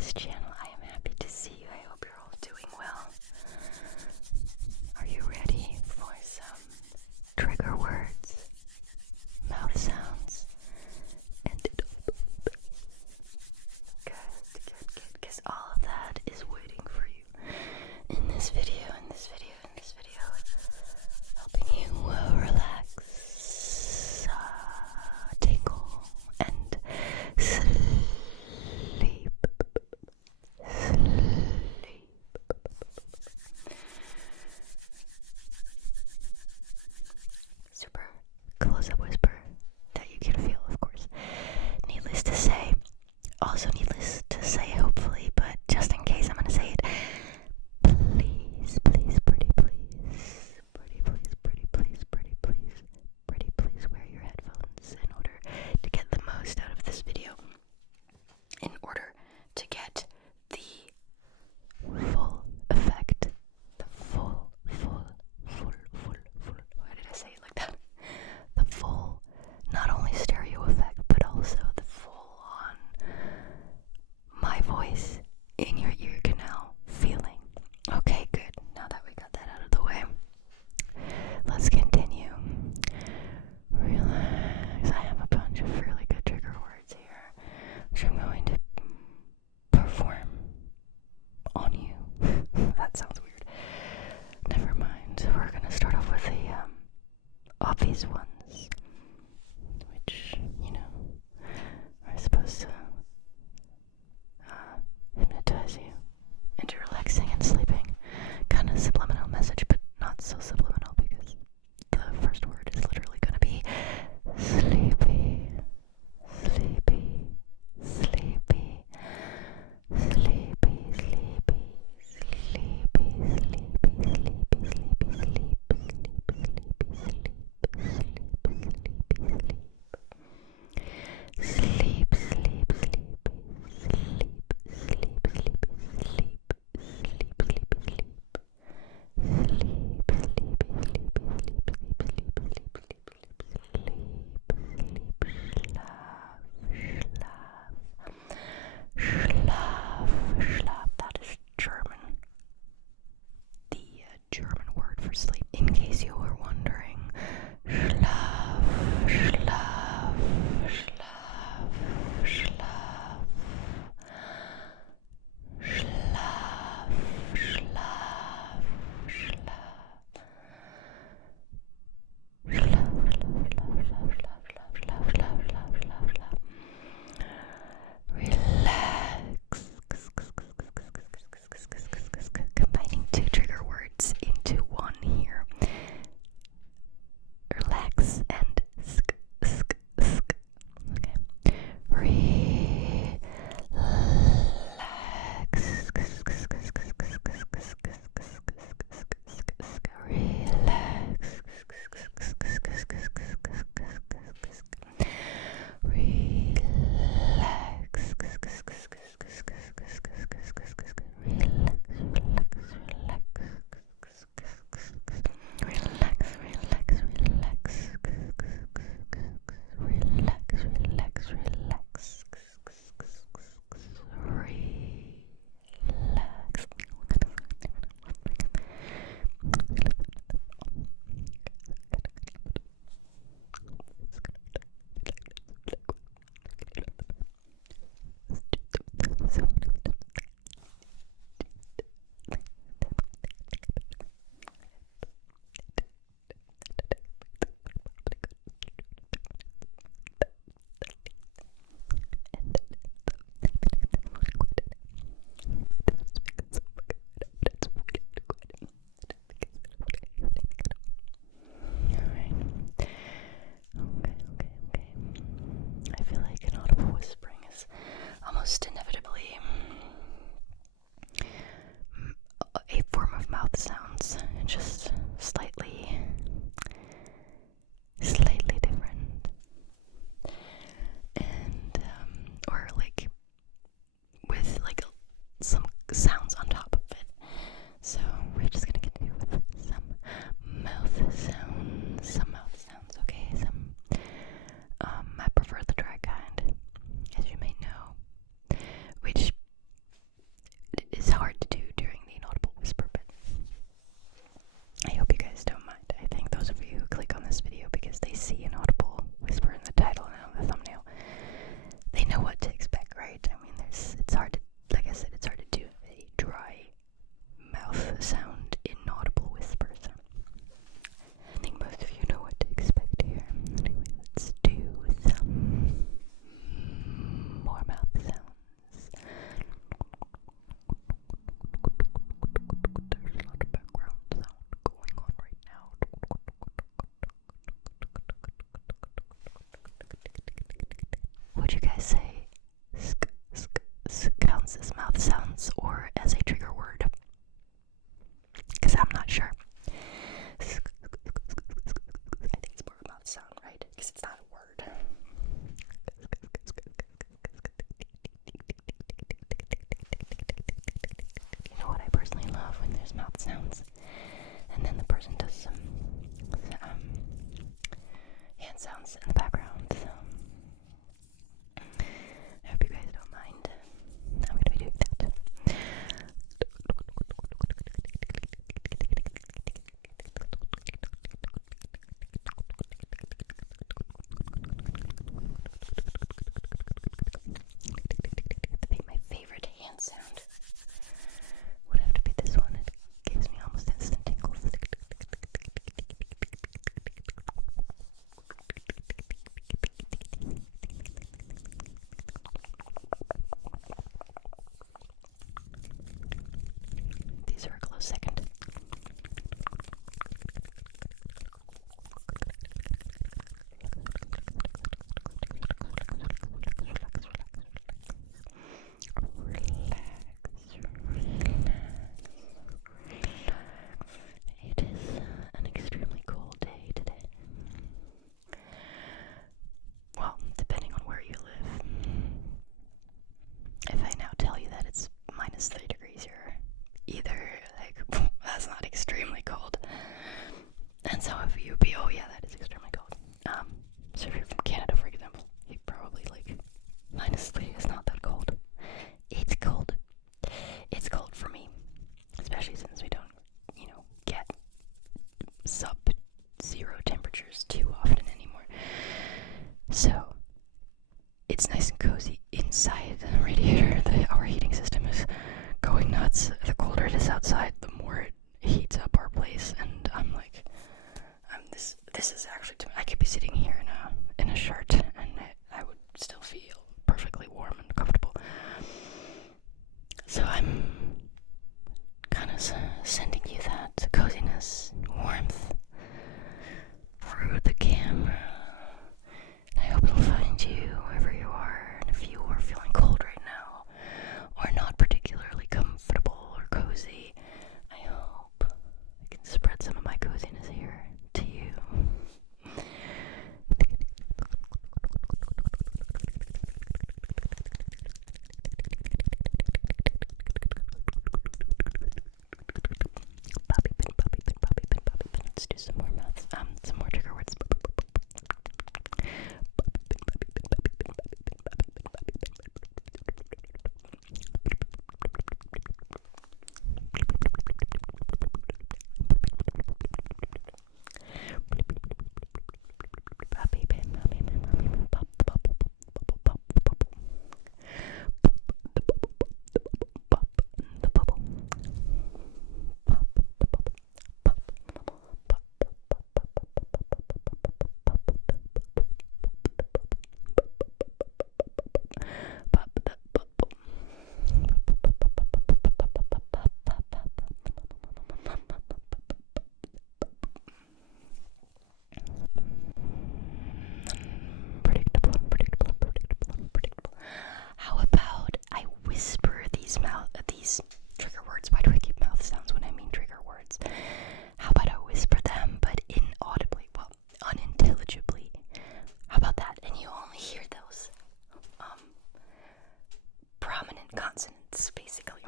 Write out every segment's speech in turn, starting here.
this channel. I am happy to see you. I hope you're all doing well. Are you ready for some trigger words, mouth sounds, and good, because all of that is waiting for you in this video, helping you relax, tingle, and sleep. Super close-up whisper that you can feel, of course. Needless to say, hopefully, but just in case, I'm gonna say it. Please, pretty please wear your headphones in order to get the most out of this video. In order to get the full effect, the full, why did I say it like that? The full, not only stereo effect, but also the full-on my voice in your ear canal feeling. Okay, good. Now that we got that out of the way, let's continue. Relax. I have a bunch of really good trigger words here, which I'm going to perform on you. That sounds weird. Never mind. We're gonna start off with the obvious ones, which, are supposed to hypnotize you into relaxing and sleeping. Kind of subliminal message, but not so subliminal because the first word is literally gonna be sleepy, sleepy, sleepy, sleepy, sleepy, sleepy, Schlaf. That is German. The German word for sleep, in case you were wondering. Schlaf, schlaf, schlaf, schlaf. Schlaf, schlaf, schlaf. Relax. Combining two trigger words into one here. Relax and okay. Relax. Almost inevitably a form of mouth sounds, just slightly different, and or like with like some sounds on top of it. So we're just gonna continue with some mouth sounds, okay? I prefer the dry kind, as you may know, which close second. It is an extremely cold day today. Well, depending on where you live. If I now tell you that it's minus 3 degrees, you're either like, that's not extremely cold. And some of you would be, oh yeah, that is extremely cold. So if you're from Canada, for example, you probably like, minus 3 is not that cold. It's cold. It's cold for me. Especially since we don't, get sub-zero temperatures too often anymore. So, it's nice and cozy inside the radiator. Our heating system is going nuts. The colder it is outside, the more it heats up our place. And I'm like, this is actually, I could be sitting here in a shirt and I would still feel perfectly warm and comfortable. So I'm kind of sending you that coziness, warmth through the camera. I hope it'll find you wherever you are. And if you are feeling cold right now, or not particularly comfortable or cozy, I hope I can spread some of my coziness here to you. Bobby pin, bobby pin, bobby pin, bobby pin. Let's do some more mouths. Some more trigger words. How about I whisper these trigger words? Why do I keep mouth sounds when I mean trigger words? How about I whisper them, but inaudibly, well, unintelligibly? How about that? And you only hear those prominent consonants, basically.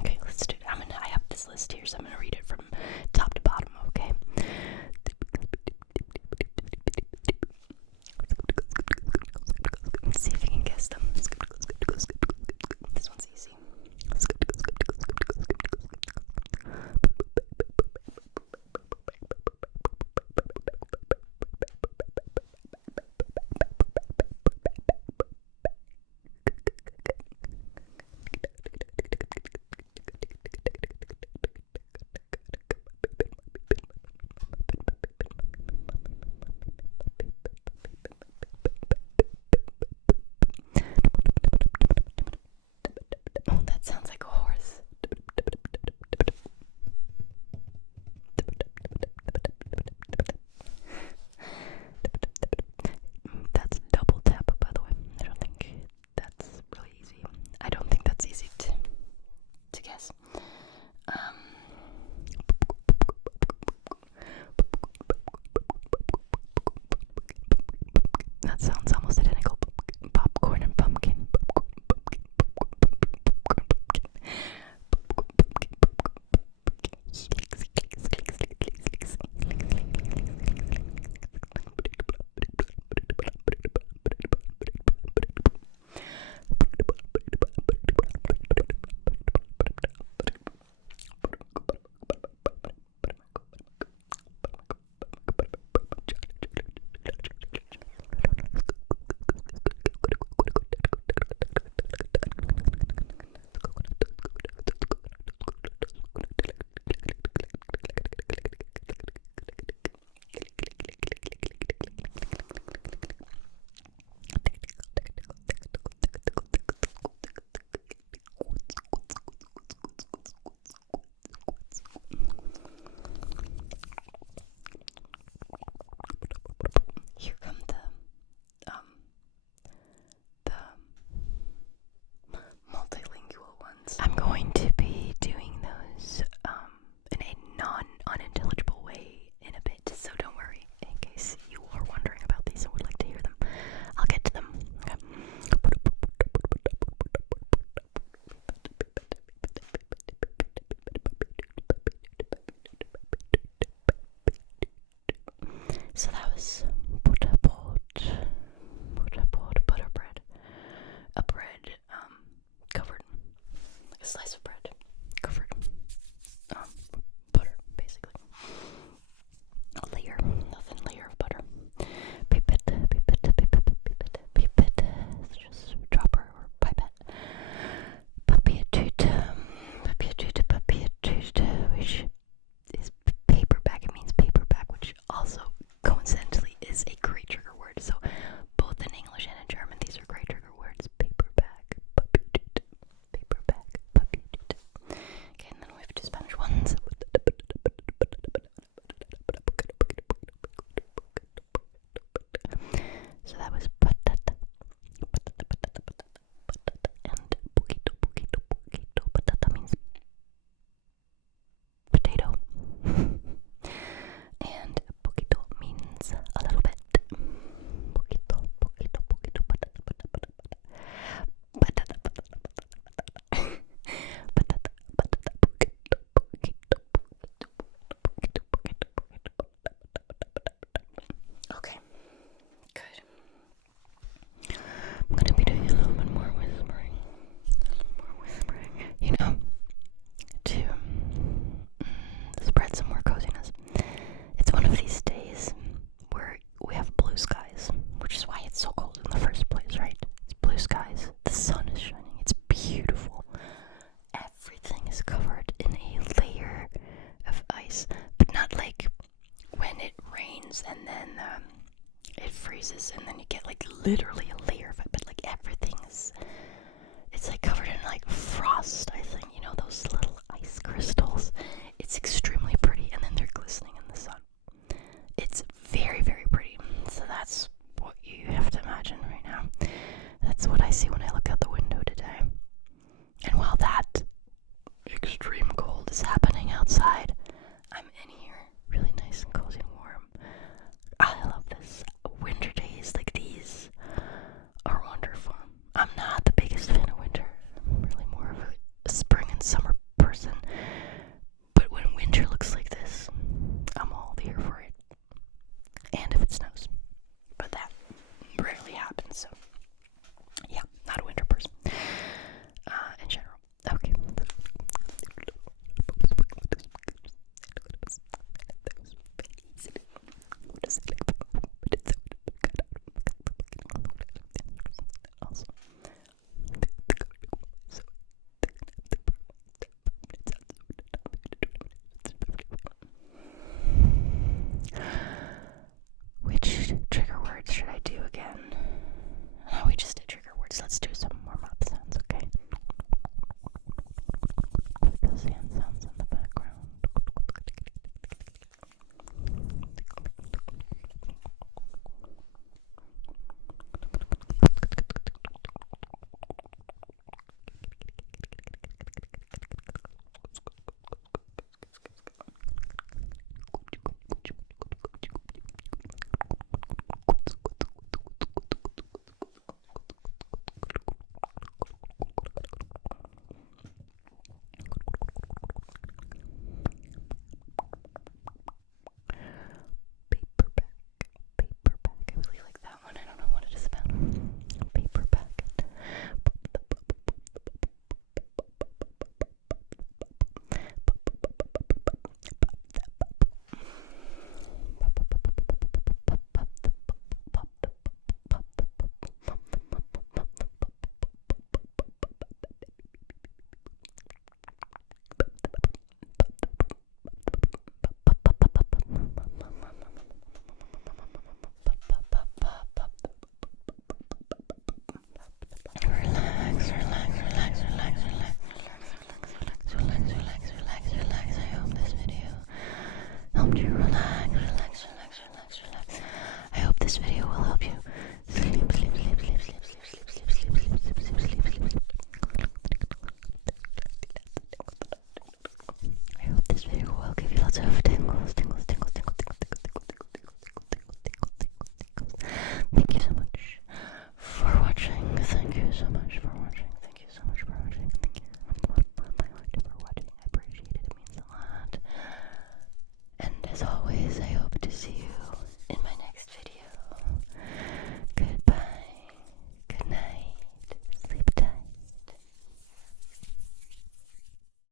Okay, let's do it. I have this list here, so I'm gonna read it from top to bottom. Okay. Let's see if you can guess them. This one's easy. Oh, that sounds like a horse. That's double tap, by the way. I don't think that's really easy. I don't think that's easy to guess. That sounds almost identical. Popcorn and pumpkin. noises, and then you get like literally